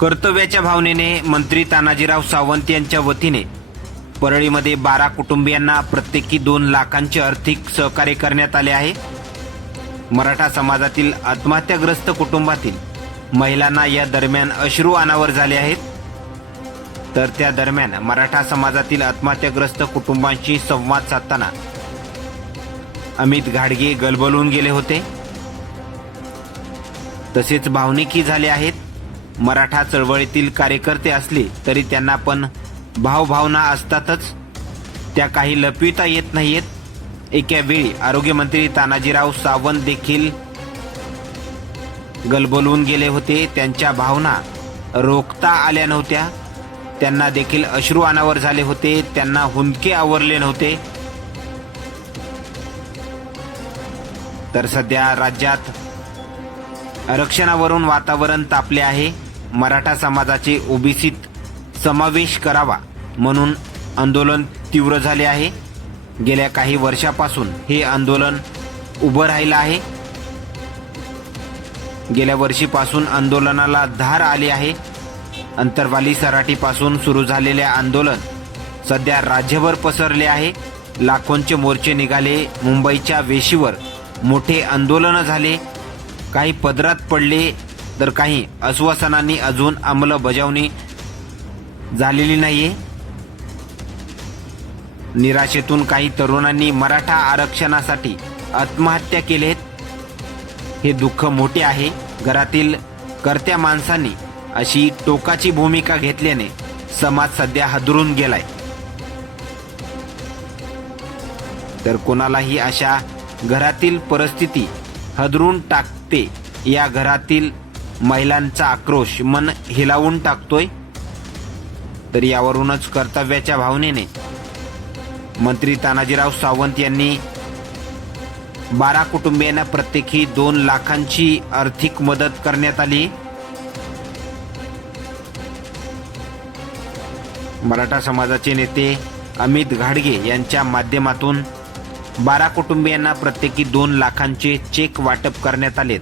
कर्तव्याच्या भावनेने मंत्री तानाजीराव सावंत यांच्या वतीने परळीमध्ये बारा कुटुंबियांना प्रत्येकी दोन लाखांचे आर्थिक सहकार्य करण्यात आले आहे. मराठा समाजातील आत्महत्याग्रस्त कुटुंबातील महिलांना या दरम्यान अश्रू अनावर झाले आहेत. तर त्या दरम्यान मराठा समाजातील आत्महत्याग्रस्त कुटुंबांशी संवाद साधताना अमित घाडगे गलबलून गेले होते. तसेच भावनिकी झाले आहेत. मराठा चळवळीतील कार्यकर्ते असले तरी त्यांना पण भावभावना असतातच. त्या काही लपविता येत नाहीयेत. एका वेळी आरोग्यमंत्री तानाजीराव सावंत देखील गलबलवून गेले होते. त्यांच्या भावना रोखता आल्या नव्हत्या. त्यांना देखील अश्रू अनावर झाले होते. त्यांना हुंदके आवरले नव्हते. तर सध्या राज्यात आरक्षणावरून वातावरण तापले आहे. मराठा समाजाचे ओबीसीत समावेश करावा म्हणून आंदोलन तीव्र झाले आहे. गेल्या काही वर्षापासून हे आंदोलन उभं राहिलं आहे. गेल्या वर्षीपासून आंदोलनाला धार आली आहे. अंतरवाली सराटीपासून सुरू झालेले आंदोलन सध्या राज्यभर पसरले आहे. लाखोंचे मोर्चे निघाले. मुंबईच्या वेशीवर मोठे आंदोलनं झाले. काही पदरात पडले. तर काही आश्वासनांनी अजून अंमलबजावणी झालेली नाहीये. निराशेतून काही तरुणांनी मराठा आरक्षणासाठी आत्महत्या केलेत. हे दुःख मोठे आहे. घरातील कर्त्या माणसांनी अशी टोकाची भूमिका घेतल्याने समाज सध्या हादरून गेलाय. तर कोणालाही अशा घरातील परिस्थिती हदरून टाकते या घरातील महिलांचा आक्रोश मन हिलावून टाकतोय. तर यावरूनच कर्तव्याच्या भावनेने मंत्री तानाजीराव सावंत यांनी बारा कुटुंबियांना प्रत्येकी दोन लाखांची आर्थिक मदत करण्यात आली. मराठा समाजाचे नेते अमित घाडगे यांच्या माध्यमातून बारा कुटुंबियांना प्रत्येकी दोन लाखांचे चेक वाटप करण्यात आलेत.